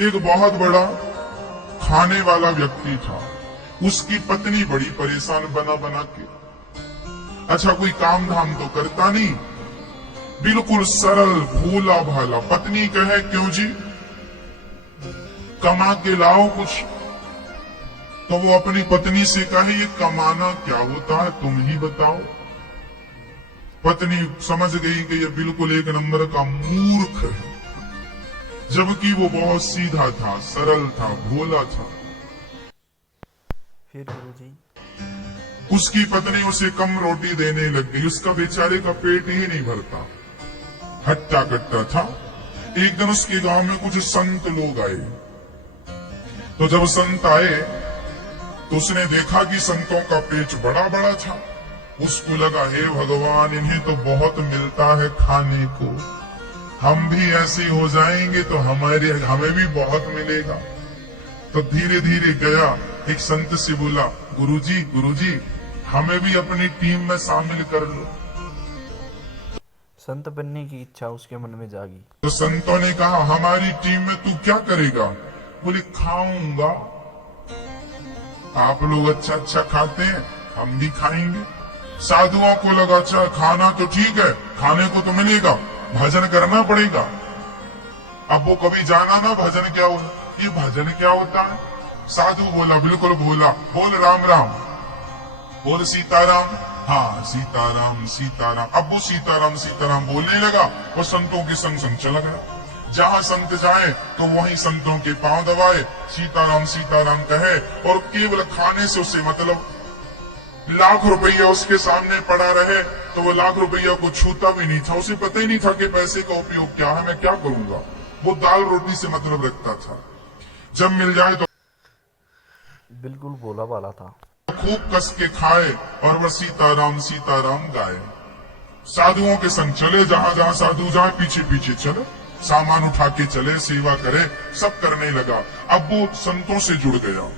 एक बहुत बड़ा खाने वाला व्यक्ति था। उसकी पत्नी बड़ी परेशान बना बना के। अच्छा, कोई काम धाम तो करता नहीं, बिल्कुल सरल भोला भाला। पत्नी कहे क्यों जी, कमा के लाओ कुछ। तो वो अपनी पत्नी से कहे ये कमाना क्या होता है, तुम ही बताओ। पत्नी समझ गई कि ये बिल्कुल एक नंबर का मूर्ख है, जबकि वो बहुत सीधा था, सरल था, भोला था। फिर गुरुजी? उसकी पत्नी उसे कम रोटी देने लग गई। उसका बेचारे का पेट ही नहीं भरता, हट्टा कट्टा था। एक दिन उसके गांव में कुछ संत लोग आए। तो जब संत आए तो उसने देखा कि संतों का पेट बड़ा बड़ा था। उसको लगा, हे भगवान, इन्हें तो बहुत मिलता है खाने को, हम भी ऐसे हो जाएंगे तो हमें भी बहुत मिलेगा। तो धीरे धीरे गया, एक संत से बोला, गुरुजी गुरुजी, हमें भी अपनी टीम में शामिल कर लो। संत बनने की इच्छा उसके मन में जागी। तो संतों ने कहा, हमारी टीम में तू क्या करेगा? बोले, खाऊंगा। आप लोग अच्छा अच्छा खाते हैं, हम भी खाएंगे। साधुओं को लगा, अच्छा खाना तो ठीक है, खाने को तो मिलेगा, भजन करना पड़ेगा। अब वो कभी जाना ना भजन क्या हो, ये भजन क्या होता है। साधु बोला, बिल्कुल बोला, बोल राम राम, बोल सीताराम। हाँ, सीताराम सीताराम। अब वो सीताराम बोलने लगा और संतों के संग संग चला गया। जहां संत जाए तो वहीं संतों के पांव दबाए, सीताराम सीताराम कहे, और केवल खाने से उसे मतलब। लाख रुपया उसके सामने पड़ा रहे तो वो लाख रुपया को छूता भी नहीं था। उसे पता ही नहीं था कि पैसे का उपयोग क्या है, मैं क्या करूंगा। वो दाल रोटी से मतलब रखता था, जब मिल जाए तो बिल्कुल भोला भाला था। खूब कस के खाए और वह सीताराम सीताराम गाए। साधुओं के संग चले, जहां जहां साधु जाए पीछे पीछे चले, सामान उठा के चले, सेवा करे, सब करने लगा। अब वो संतों से जुड़ गया।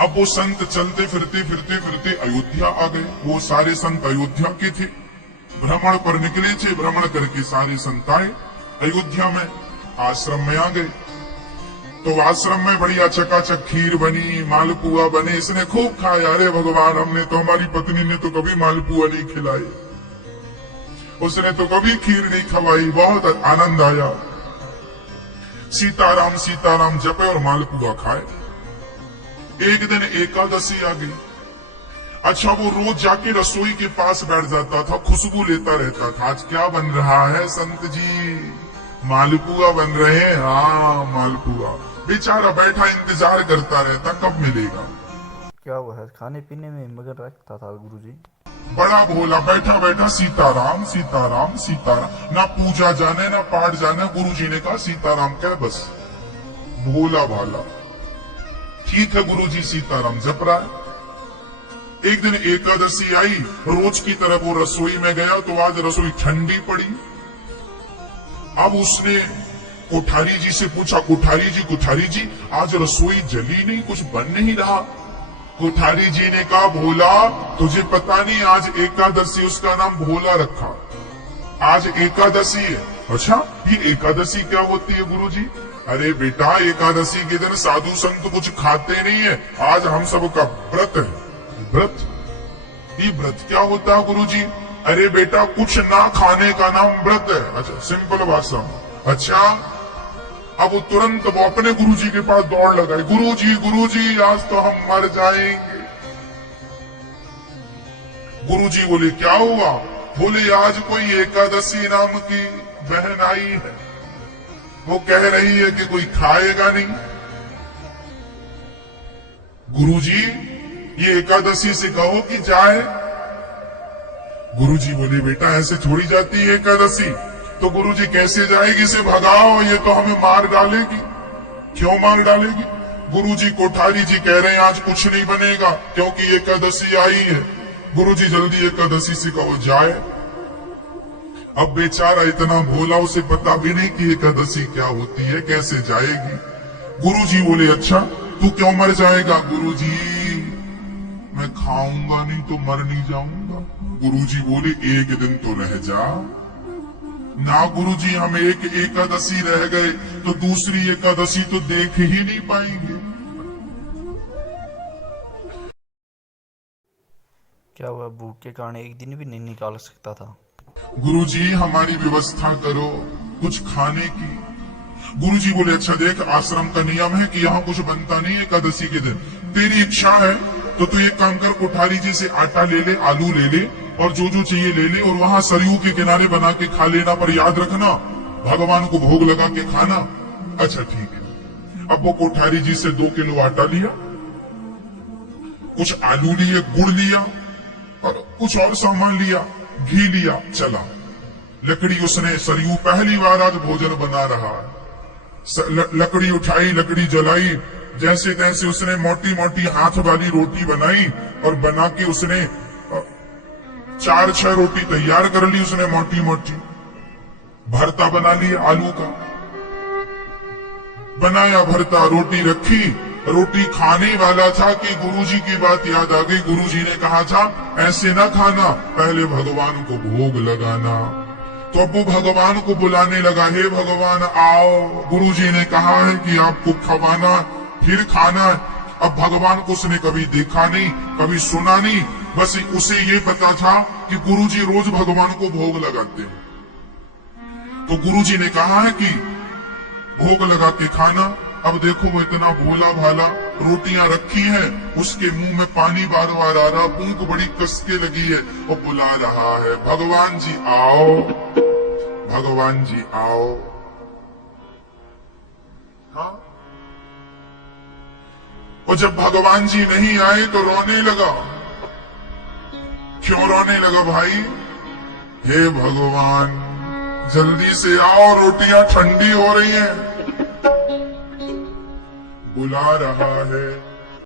अब वो संत चलते फिरते फिरते फिरते अयोध्या आ गए। वो सारे संत अयोध्या के थे, भ्रमण पर निकले थे। भ्रमण करके सारे संत आए अयोध्या में, आश्रम में आ गए। तो आश्रम में बढ़िया चकाचक खीर बनी, मालपुआ बने, इसने खूब खाया। अरे भगवान, हमने तो, हमारी पत्नी ने तो कभी मालपुआ नहीं खिलाई, उसने तो कभी खीर नहीं खवाई। बहुत आनंद आया। सीताराम सीताराम जपे और मालपुआ खाए। एक दिन एकादशी आ गई। अच्छा, वो रोज जाके रसोई के पास बैठ जाता था, खुशबू लेता रहता था। आज क्या बन रहा है संत जी? मालपुआ बन रहे हैं। हाँ, मालपुआ। बेचारा बैठा इंतजार करता रहता, कब मिलेगा। क्या वो है, खाने पीने में मगन रखता था गुरुजी। बड़ा भोला, बैठा बैठा सीताराम सीताराम सीताराम। ना पूजा जाने ना पाठ जाने, गुरुजी ने कहा सीताराम क्या, बस भोला भाला। ठीक है, गुरुजी सीताराम जप रहा है। एक दिन एकादशी आई, रोज की तरह वो रसोई में गया तो आज रसोई ठंडी पड़ी। अब उसने कोठारी जी से पूछा, कोठारी जी आज रसोई जली नहीं, कुछ बन नहीं रहा। कोठारी जी ने कहा, भोला तुझे पता नहीं, आज एकादशी, उसका नाम भोला रखा, आज एकादशी है। अच्छा, ये एकादशी क्या होती है गुरुजी? अरे बेटा, एकादशी के दिन साधु संत कुछ खाते नहीं है, आज हम सबका व्रत है। व्रत? ये व्रत क्या होता है गुरुजी? अरे बेटा, कुछ ना खाने का नाम व्रत है। अच्छा, सिंपल भाषा। अच्छा, अब वो तुरंत वो अपने गुरुजी के पास दौड़ लगाए, गुरुजी आज तो हम मर जाएंगे। गुरुजी बोले, क्या हुआ? बोले, आज कोई एकादशी नाम की बहन आई है, वो कह रही है कि कोई खाएगा नहीं। गुरुजी, ये एकादशी से कहो कि जाए। गुरुजी बोले, बेटा ऐसे छोड़ी जाती है एकादशी? तो गुरुजी, कैसे जाएगी, इसे भगाओ, ये तो हमें मार डालेगी। क्यों मार डालेगी? गुरुजी, कोठारी जी कह रहे हैं आज कुछ नहीं बनेगा क्योंकि एकादशी आई है। गुरुजी, जल्दी एकादशी से कहो जाए। अब बेचारा इतना भोला, उसे पता भी नहीं कि एकादशी क्या होती है, कैसे जाएगी। गुरुजी बोले, अच्छा तू क्यों मर जाएगा? गुरुजी, मैं खाऊंगा नहीं तो मर नहीं जाऊंगा। गुरुजी बोले, एक दिन तो रह जा। ना गुरुजी, हम एक एकादशी रह गए तो दूसरी एकादशी तो देख ही नहीं पाएंगे। क्या हुआ, भूख के कारण एक दिन भी नहीं निकाल सकता था? गुरुजी हमारी व्यवस्था करो कुछ खाने की। गुरुजी बोले अच्छा देख, आश्रम का नियम है कि यहाँ कुछ बनता नहीं एकादशी के दिन, तेरी इच्छा है तो तू एक काम कर, कोठारी जी से आटा ले ले, आलू ले ले और जो जो चाहिए ले ले और वहां सरयू के किनारे बना के खा लेना, पर याद रखना भगवान को भोग लगा के खाना। अच्छा ठीक है। अब वो कोठारी जी से 2 किलो आटा लिया, कुछ आलू लिए, गुड़ लिया और कुछ और सामान लिया, घी लिया, चला। लकड़ी उसने, सरयू पहली बार आज भोजन बना रहा है, लकड़ी उठाई, लकड़ी जलाई, जैसे तैसे उसने मोटी मोटी हाथ वाली रोटी बनाई और बना के उसने 4-6 रोटी तैयार कर ली उसने मोटी मोटी। भरता बना लिया आलू का, बनाया भरता, रोटी रखी, रोटी खाने वाला था कि गुरुजी की बात याद आ गई। गुरुजी ने कहा था ऐसे ना खाना, पहले भगवान को भोग लगाना। तो अब वो भगवान को बुलाने लगा, हे भगवान आओ, गुरुजी ने कहा है कि आपको खवाना फिर खाना। अब भगवान को उसने कभी देखा नहीं, कभी सुना नहीं, बस उसे ये पता था कि गुरुजी रोज भगवान को भोग लगाते हैं। तो गुरुजी ने कहा है कि भोग लगा के खाना। अब देखो वो इतना भोला भाला, रोटियां रखी हैं, उसके मुंह में पानी बार बार आ रहा, भूख बड़ी कसके लगी है, वो बुला रहा है भगवान जी आओ, भगवान जी आओ। हाँ, और जब भगवान जी नहीं आए तो रोने लगा। क्यों रोने लगा भाई? हे भगवान जल्दी से आओ, रोटियां ठंडी हो रही हैं। बुला रहा है